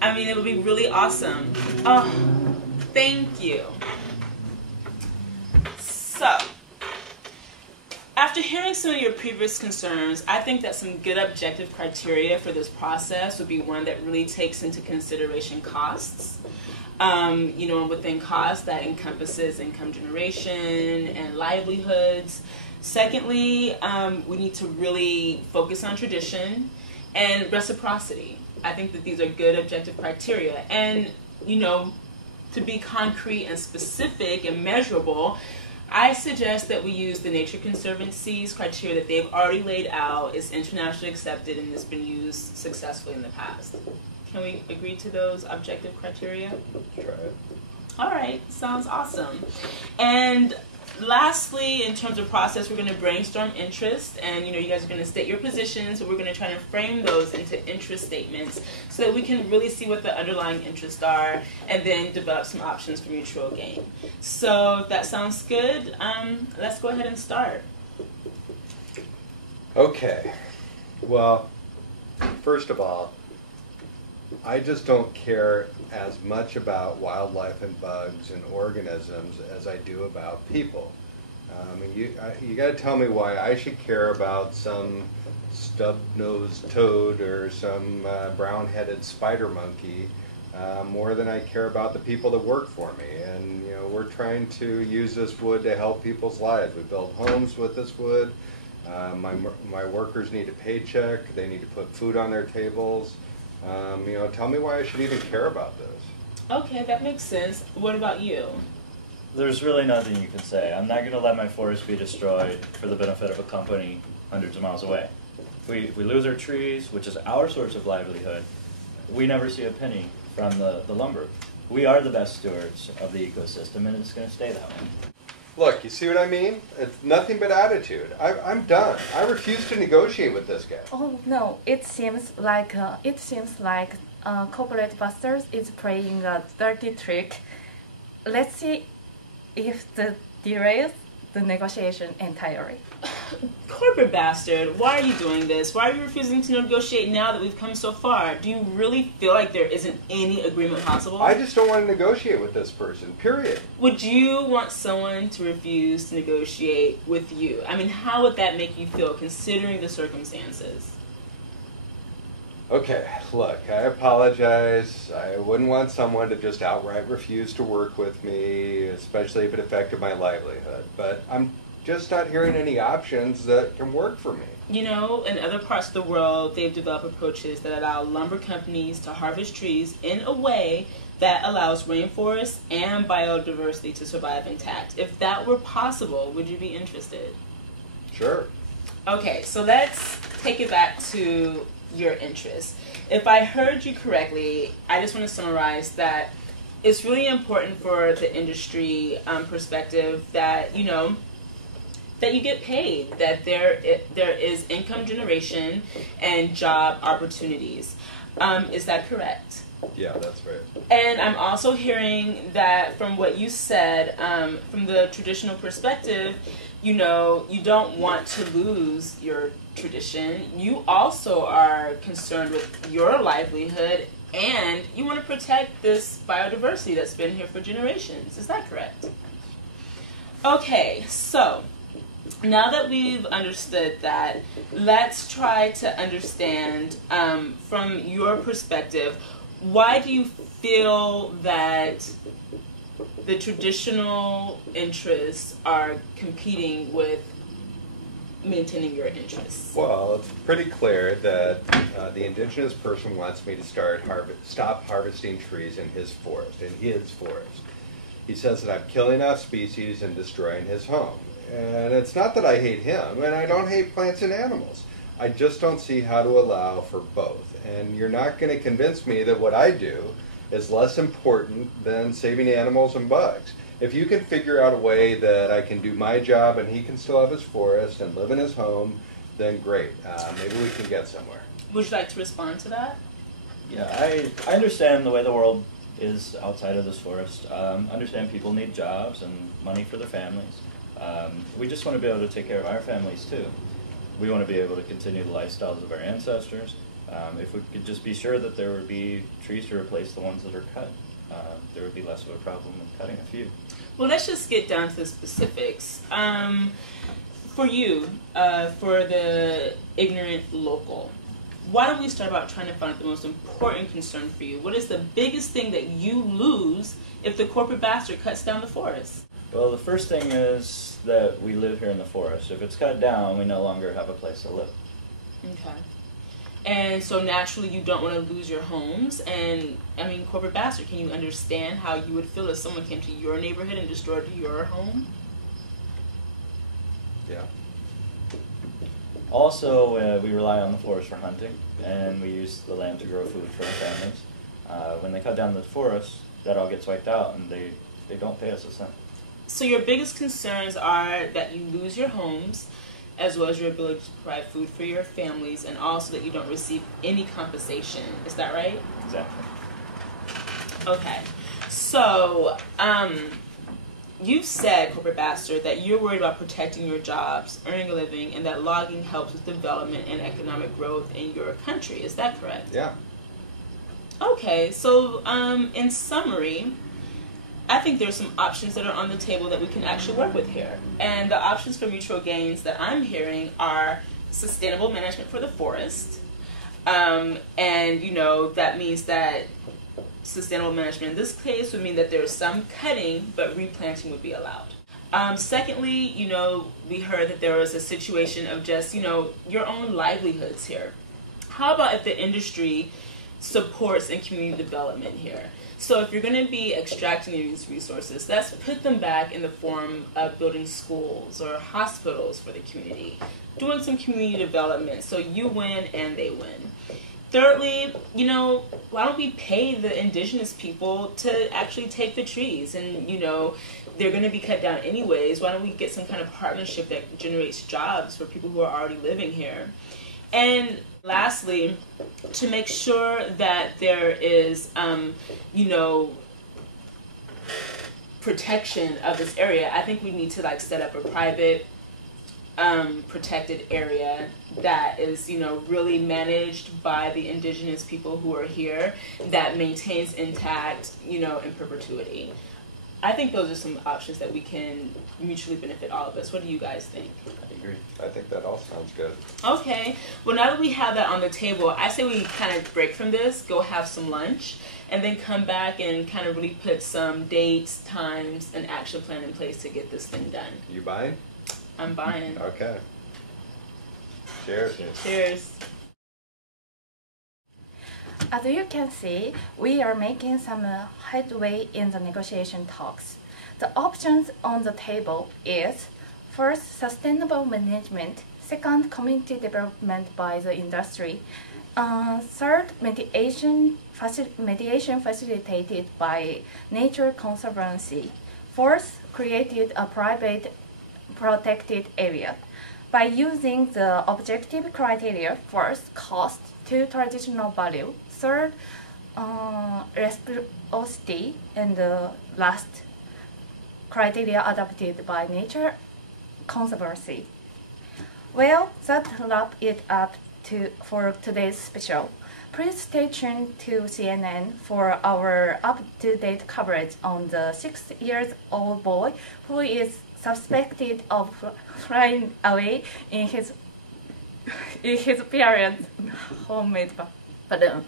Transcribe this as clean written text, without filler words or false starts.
I mean, it would be really awesome. Oh, thank you. So, after hearing some of your previous concerns, I think that some good objective criteria for this process would be one that really takes into consideration costs. You know, within cost, that encompasses income generation and livelihoods. Secondly, we need to really focus on tradition and reciprocity. I think that these are good objective criteria. And, you know, to be concrete and specific and measurable, I suggest that we use the Nature Conservancy's criteria that they've already laid out. It's internationally accepted and it's been used successfully in the past. Can we agree to those objective criteria? Try it. All right, sounds awesome. And lastly, in terms of process, we're going to brainstorm interest, and you guys are going to state your positions, and we're going to try to frame those into interest statements so that we can really see what the underlying interests are and then develop some options for mutual gain. So if that sounds good, let's go ahead and start. Okay. Well, first of all, I just don't care as much about wildlife and bugs and organisms as I do about people. I mean, you got to tell me why I should care about some stub-nosed toad or some brown-headed spider monkey more than I care about the people that work for me. And we're trying to use this wood to help people's lives. We build homes with this wood. My workers need a paycheck. They need to put food on their tables. Tell me why I should even care about this. Okay, that makes sense. What about you? There's really nothing you can say. I'm not going to let my forest be destroyed for the benefit of a company hundreds of miles away. If we lose our trees, which is our source of livelihood, we never see a penny from the lumber. We are the best stewards of the ecosystem, and it's going to stay that way. Look, you see what I mean? It's nothing but attitude. I'm done. I refuse to negotiate with this guy. Oh no! It seems like corporate busters is playing a dirty trick. Let's see if the derails the negotiation entirely. Corporate bastard, why are you doing this? Why are you refusing to negotiate now that we've come so far? Do you really feel like there isn't any agreement possible? I just don't want to negotiate with this person, period. Would you want someone to refuse to negotiate with you? I mean, how would that make you feel considering the circumstances? Okay, look, I apologize. I wouldn't want someone to just outright refuse to work with me, especially if it affected my livelihood. But I'm just not hearing any options that can work for me. In other parts of the world, they've developed approaches that allow lumber companies to harvest trees in a way that allows rainforests and biodiversity to survive intact. If that were possible, would you be interested? Sure. Okay, so let's take it back to your interests. If I heard you correctly, I just want to summarize that it's really important for the industry perspective that that you get paid, that there is income generation and job opportunities. Is that correct? Yeah, that's right. And I'm also hearing that from what you said, from the traditional perspective, you don't want to lose your tradition. You also are concerned with your livelihood, and you want to protect this biodiversity that's been here for generations. Is that correct? Okay, so now that we've understood that, let's try to understand from your perspective, why do you feel that the traditional interests are competing with maintaining your interests? Well, it's pretty clear that the indigenous person wants me to stop harvesting trees in his forest. He says that I'm killing off species and destroying his home. And it's not that I hate him, and I don't hate plants and animals. I just don't see how to allow for both. And you're not going to convince me that what I do is less important than saving animals and bugs. If you can figure out a way that I can do my job and he can still have his forest and live in his home, then great. Maybe we can get somewhere. Would you like to respond to that? Yeah, I understand the way the world is outside of this forest. Understand people need jobs and money for their families. We just want to be able to take care of our families too. We want to be able to continue the lifestyles of our ancestors, If we could just be sure that there would be trees to replace the ones that are cut, there would be less of a problem with cutting a few. Well, let's just get down to the specifics. For you, for the ignorant local, why don't we start about trying to find out the most important concern for you? What is the biggest thing that you lose if the corporate bastard cuts down the forest? Well, the first thing is that we live here in the forest. If it's cut down, we no longer have a place to live. Okay. And so naturally you don't want to lose your homes. And I mean, corporate bastard, can you understand how you would feel if someone came to your neighborhood and destroyed your home? Yeah. Also, we rely on the forest for hunting, and we use the land to grow food for our families. When they cut down the forest, that all gets wiped out, and they don't pay us a cent. So your biggest concerns are that you lose your homes, as well as your ability to provide food for your families, and also that you don't receive any compensation. Is that right? Exactly. Okay. So, you've said, corporate bastard, that you're worried about protecting your jobs, earning a living, and that logging helps with development and economic growth in your country. Is that correct? Yeah. Okay. So, in summary, I think there's some options that are on the table that we can actually work with here. And the options for mutual gains that I'm hearing are sustainable management for the forest. And, you know, that means that sustainable management in this case would mean that there's some cutting, but replanting would be allowed. Secondly, you know, we heard that there was a situation of just, you know, your own livelihoods here. How about if the industry supports and community development here? So if you're going to be extracting these resources, let's put them back in the form of building schools or hospitals for the community, doing some community development so you win and they win. Thirdly, you know, why don't we pay the indigenous people to actually take the trees? And, you know, they're going to be cut down anyways. Why don't we get some kind of partnership that generates jobs for people who are already living here? And lastly, to make sure that there is, you know, protection of this area, I think we need to like set up a private protected area that is, you know, really managed by the indigenous people who are here, that maintains intact, you know, in perpetuity. I think those are some options that we can mutually benefit all of us. What do you guys think? I agree. I think that all sounds good. Okay. Well, now that we have that on the table, I say we kind of break from this, go have some lunch, and then come back and kind of really put some dates, times, and action plan in place to get this thing done. You buying? I'm buying. Okay. Cheers. Cheers. As you can see, we are making some headway in the negotiation talks. The options on the table is first, sustainable management, second, community development by the industry, third, mediation facilitated by Nature Conservancy, fourth, created a private protected area. By using the objective criteria, first, cost, two, traditional value, third, reciprocity, and the last, criteria adopted by Nature Conservancy. Well, that wraps it up for today's special. Please stay tuned to CNN for our up-to-date coverage on the 6-year-old boy who is suspected of flying away in his parents' homemade balloon.